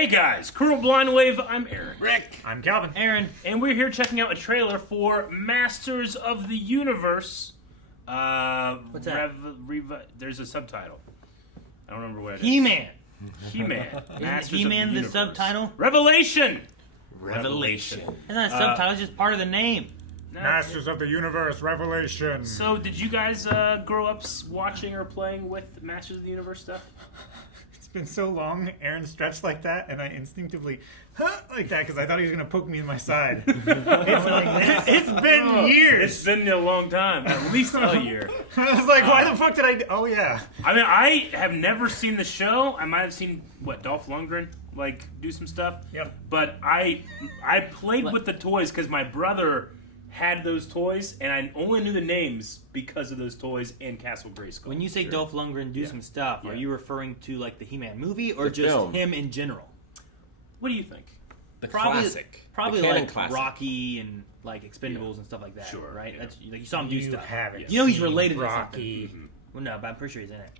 Hey guys, Cruel Blind Wave, I'm Aaron. Rick. I'm Calvin. Aaron. And we're here checking out a trailer for Masters of the Universe. What's that? There's a subtitle. I don't remember what it is. He-Man. He-Man. Isn't He-Man the subtitle? Revelation! It's not a subtitle, it's just part of the name. No, Masters of the Universe, Revelation. So, did you guys grow up watching or playing with Masters of the Universe stuff? It's been so long, Aaron stretched like that, and I instinctively, like that, because I thought he was going to poke me in my side. It's been years. It's been a long time, at least a year. I was like, why the fuck did I... Oh, yeah. I mean, I have never seen the show. I might have seen, Dolph Lundgren, do some stuff. Yep. But I played with the toys because my brother had those toys, and I only knew the names because of those toys and Castle Grayskull. When you say Dolph Lundgren do some stuff, are you referring to the He-Man movie or The just film. him in general? What do you think? The Probably canon like classic. Rocky and Expendables and stuff like that. Sure, Right? yeah. That's you saw him do You stuff. haven't You know he's seen related Rocky. to something. Well, no, but I'm pretty sure he's in it.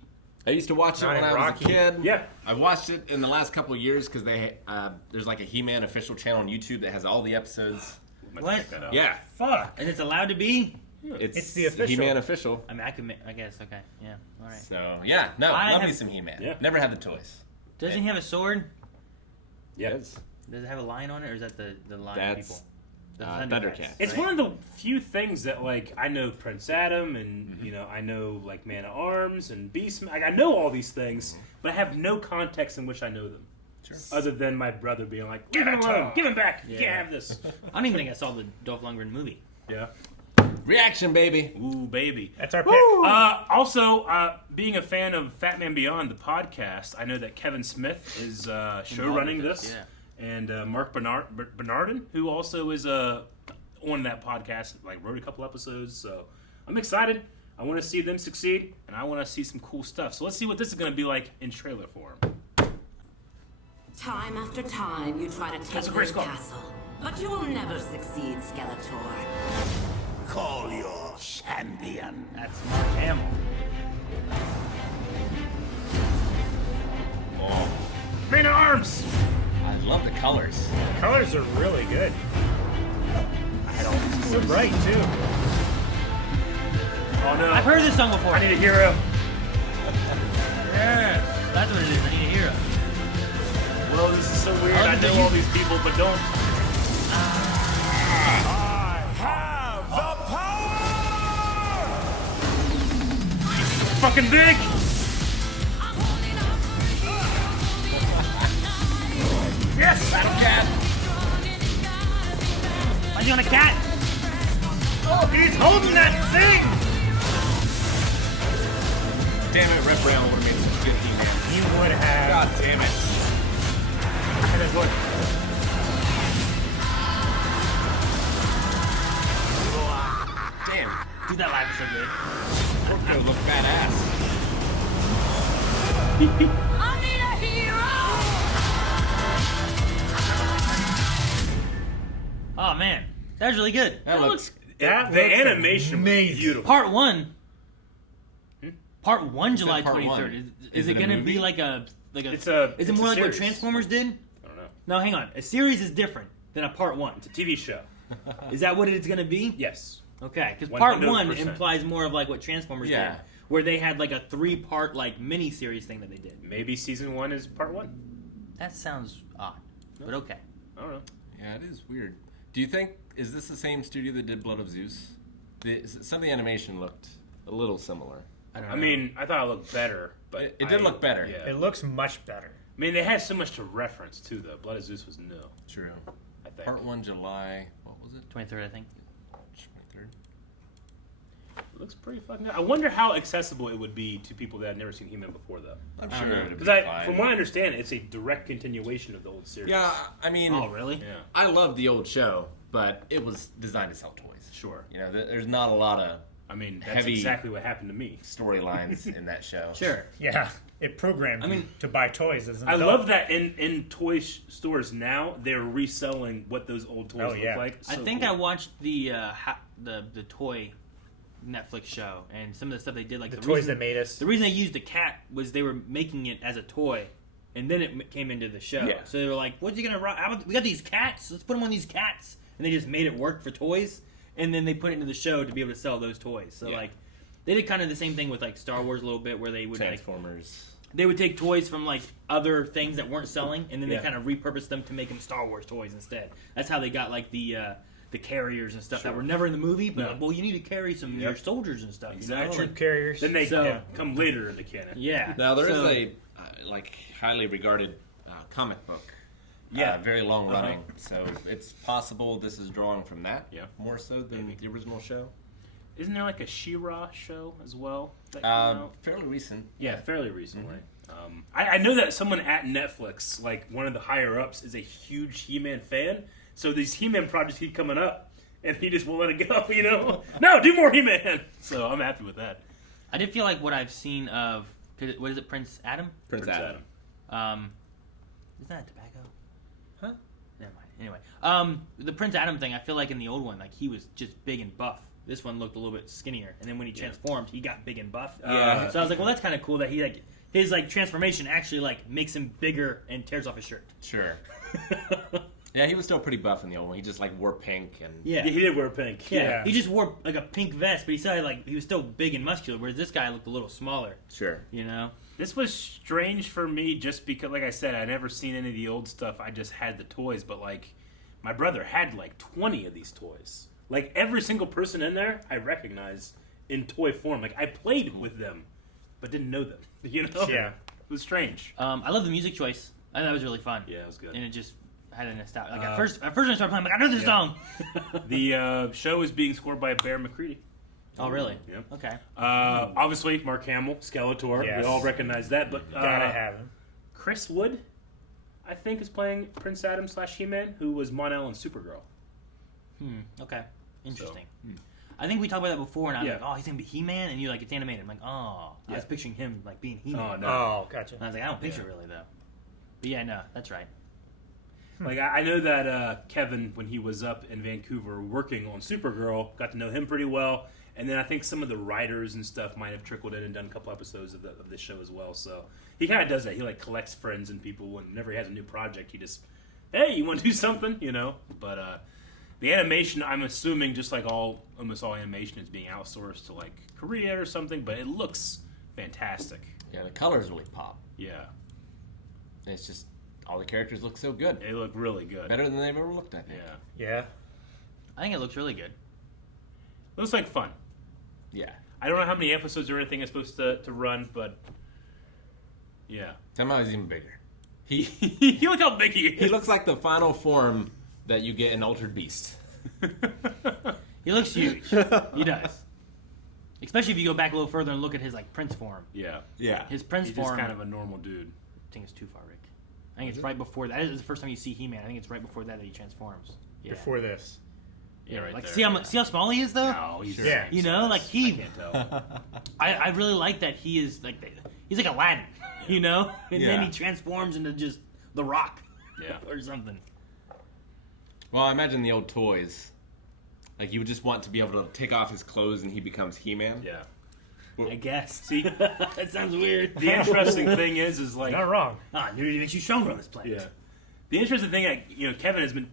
I used to watch it Not when in I was Rocky. a kid. Yeah. I watched it in the last couple of years because there's a He-Man official channel on YouTube that has all the episodes. Let's What? check that out. Yeah, Fuck. And it's allowed to be? It's the official. He-Man official. I mean, I guess, okay. Yeah, all right. So yeah, no, I love me have- some He-Man. Yeah. Never had the toys. Doesn't he have a sword? Yes. Does it have a lion on it, or is that the lion That's, people? Thundercats. It's one of the few things that, I know Prince Adam, and, I know, Man at Arms, and Beast. I know all these things, but I have no context in which I know them. Sure. Other than my brother being like, leave him alone, give him back, you can't have this. I don't even think I saw the Dolph Lundgren movie. Yeah. Reaction, baby. Ooh, baby. That's our pick. Also, being a fan of Fat Man Beyond, the podcast, I know that Kevin Smith is show running this. Yeah. And Mark Bernardin, who also is on that podcast, wrote a couple episodes. So I'm excited. I want to see them succeed, and I want to see some cool stuff. So let's see what this is going to be like in trailer form. Time after time, you try to take That's a this Grayskull. castle, but you will never succeed, Skeletor. Call your champion. That's Mark Hamill. Oh, Man at Arms! I love the colors. The colors are really good. So bright, too. Oh no. I've heard this song before. I need a hero. Yes, that's what it is. I need a hero. Well, this is so weird. Oh, I did know you- all these people, but don't. I have the power! Fucking big! Yes! Battle Cat. Why's he on a cat? Oh, he's holding that thing! Damn it, Red Brown would have made some good He-Man. You would have. God damn it. And then look. Damn. Dude, that laugh is so good. Porco look badass. I need a hero! Oh man, that was really good. That looks. That The looks animation was amazing. beautiful. Part one. Part one, July part 23rd. one? Is Is it it a going to movie? be like a? It's Is it a more like what series. Transformers did? I don't know. No, hang on. A series is different than a part one. It's a TV show. Is that what it's going to be? Yes. Okay, because part 100%. one implies more of what Transformers Yeah. did, where they had a 3-part mini series thing that they did. Maybe season 1 is part 1. That sounds odd, but okay. I don't know. Yeah, it is weird. Do you think, is this the same studio that did Blood of Zeus? Some of the animation looked a little similar. I don't know. I mean, I thought it looked better, but It did look better. Yeah. It looks much better. I mean, they had so much to reference too, though. Blood of Zeus was new, True. I think. Part 1, July, what was it? 23rd, I think. 23rd. It looks pretty fucking good. I wonder how accessible it would be to people that had never seen He-Man before, though. I'm I sure don't know. it would be Because fine. from what I understand, it's a direct continuation of the old series. Yeah, I mean, Oh, really? Yeah. I love the old show, but it was designed to sell toys. Sure. You know, there's not a lot of I mean, that's Heavy- exactly what happened to me. storylines in that show. Sure. Yeah, it programmed you to buy toys as an I adult. love that in toy stores now they're reselling what those old toys Oh, yeah. look like. I So think cool. I watched the toy Netflix show, and some of the stuff they did, The the toys reason, that made us. the reason they used the cat was they were making it as a toy and then it came into the show. Yeah. So they were like, "What's he gonna? We got these cats. Let's put them on these cats." And they just made it work for toys, and then they put it into the show to be able to sell those toys. So Yeah. like, they did kind of the same thing with like Star Wars a little bit, where they would Transformers. they would take toys from like other things that weren't selling, and then Yeah. they kind of repurposed them to make them Star Wars toys instead. That's how they got like the carriers and stuff that were never in the movie, but No. like, well, you need to carry some of your soldiers and stuff. Exactly. You know? Troop Like, carriers. Then they So- come later in the canon. yeah. Now there is So- a like highly regarded comic book. Yeah. Very long running. So it's possible this is drawing from that. Yeah. More so than the original show. Isn't there like a She-Ra show as well? That came out? Fairly recent. Yeah, fairly recently. I know that someone at Netflix, like one of the higher ups, is a huge He-Man fan. So these He-Man projects keep coming up, and he just won't let it go. You know, no, do more He-Man. So I'm happy with that. I did feel like what I've seen of what is it, Prince Adam? Prince Adam. Is that tobacco? Huh? Never mind. Anyway, the Prince Adam thing, I feel like in the old one, like he was just big and buff. This one looked a little bit skinnier, and then when he transformed, he got big and buff. Yeah. So I was like, well, that's kind of cool that he like his like transformation actually like makes him bigger and tears off his shirt. Sure. Yeah, he was still pretty buff in the old one. He just like wore pink and Yeah. He did wear pink. Yeah. He just wore like a pink vest, but he still had, like he was still big and muscular, whereas this guy looked a little smaller. sure. You know? This was strange for me just because, like I said, I never seen any of the old stuff. I just had the toys, but like my brother had like 20 of these toys. Like every single person in there, I recognize in toy form. Like I played with them, but didn't know them. You know? Yeah. It was strange. I love the music choice. I thought that was really fun. Yeah, it was good. And it just had a nostalgia. Like at first when I started playing, I'm like, I know this song. The show is being scored by Bear McCready. Oh, really? Yeah. Okay. Obviously, Mark Hamill, Skeletor. Yes. We all recognize that. But Gotta have him. Chris Wood, I think, is playing Prince Adam / He-Man, who was Mon-El in Supergirl. Okay. Interesting. I think we talked about that before, and I was Yeah. like, oh, he's going to be He-Man? And you're like, it's animated. I'm like, oh. I was Yeah. picturing him like being He-Man. Oh, no. Oh, gotcha. And I was like, I don't picture it really, though. But yeah, no, that's right. Like I know that Kevin, when he was up in Vancouver working on Supergirl, got to know him pretty well. And then I think some of the writers and stuff might have trickled in and done a couple episodes of this show as well. So he kind of does that. He like collects friends and people. Whenever he has a new project, he just, hey, you want to do something, you know? But the animation, I'm assuming, just like almost all animation, is being outsourced to like Korea or something. But it looks fantastic. Yeah, the colors really pop. Yeah, It's just all the characters look so good. they look really good. Better than they've ever looked, I think. Yeah, Yeah. I think it looks really good. looks like fun. Yeah. I don't know how many episodes or anything is supposed to run, but yeah. Somehow he's even bigger. He You look how big he is. he looks like the final form that you get in Altered Beast. He looks huge. He does. Especially if you go back a little further and look at his like Prince form. Yeah. Yeah. His Prince He's just form. kind of a normal dude. I think it's too far, Rick. I think it's right before that. That is the first time you see He-Man. I think it's right before that he transforms. Yeah. Before this. Yeah, right Like there. see how small he is though. No, he's Sure. the Yeah. same You know, size. like he- I can't tell. I really like that he is like he's like Aladdin, you know, and then Yeah. he transforms into just the Rock, Yeah. or something. Well, I imagine the old toys. Like you would just want to be able to take off his clothes and he becomes He-Man. Yeah. I guess. See, That sounds weird. the interesting thing is like, Not wrong. Nudity makes you stronger on this planet. yeah. The interesting thing, like, you know, Kevin has been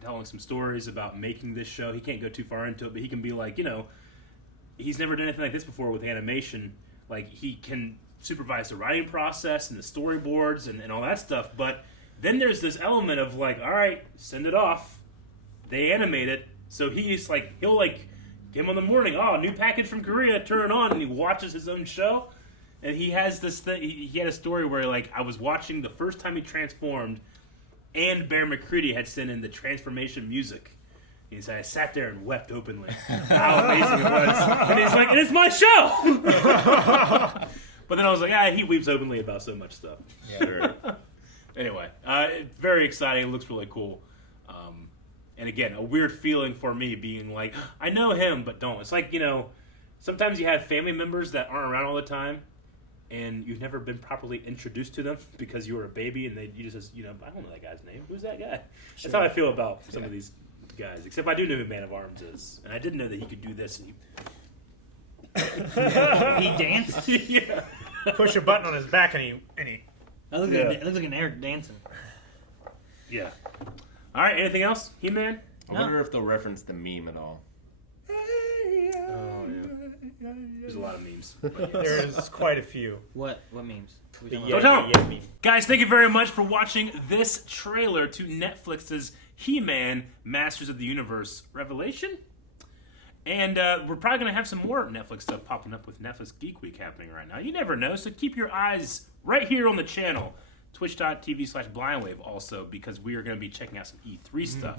telling some stories about making this show. He can't go too far into it, but he can be like, you know, he's never done anything like this before with animation. Like, he can supervise the writing process and the storyboards and all that stuff. But then there's this element of like, all right, send it off. They animate it. So he's like, he'll like, get him in the morning, oh, new package from Korea, turn it on, and he watches his own show. And he has this thing, he had a story where like, I was watching the first time he transformed, and Bear McCready had sent in the transformation music. He said, I sat there and wept openly. How amazing it was. And he's like, and it's my show! But then I was like, he weeps openly about so much stuff. Sure. Anyway, very exciting. It looks really cool. And again, a weird feeling for me being like, I know him, but don't. It's like, you know, sometimes you have family members that aren't around all the time, and you've never been properly introduced to them because you were a baby, and you just, you know, I don't know that guy's name. Who's that guy? That's how I feel about some of these guys. Except I do know who Man of Arms is, and I didn't know that he could do this. And He danced. yeah. Push a button on his back and he That looks, like, it looks like an Eric dancing. Yeah. All right. Anything else? He-Man. I wonder if they'll reference the meme at all. Oh yeah. There's a lot of memes. But yes. There's quite a few. What memes? Don't tell 'em. Guys, thank you very much for watching this trailer to Netflix's He-Man Masters of the Universe Revelation. And we're probably going to have some more Netflix stuff popping up with Netflix Geek Week happening right now. You never know, so keep your eyes right here on the channel. Twitch.tv/blindwave also, because we are going to be checking out some E3 stuff.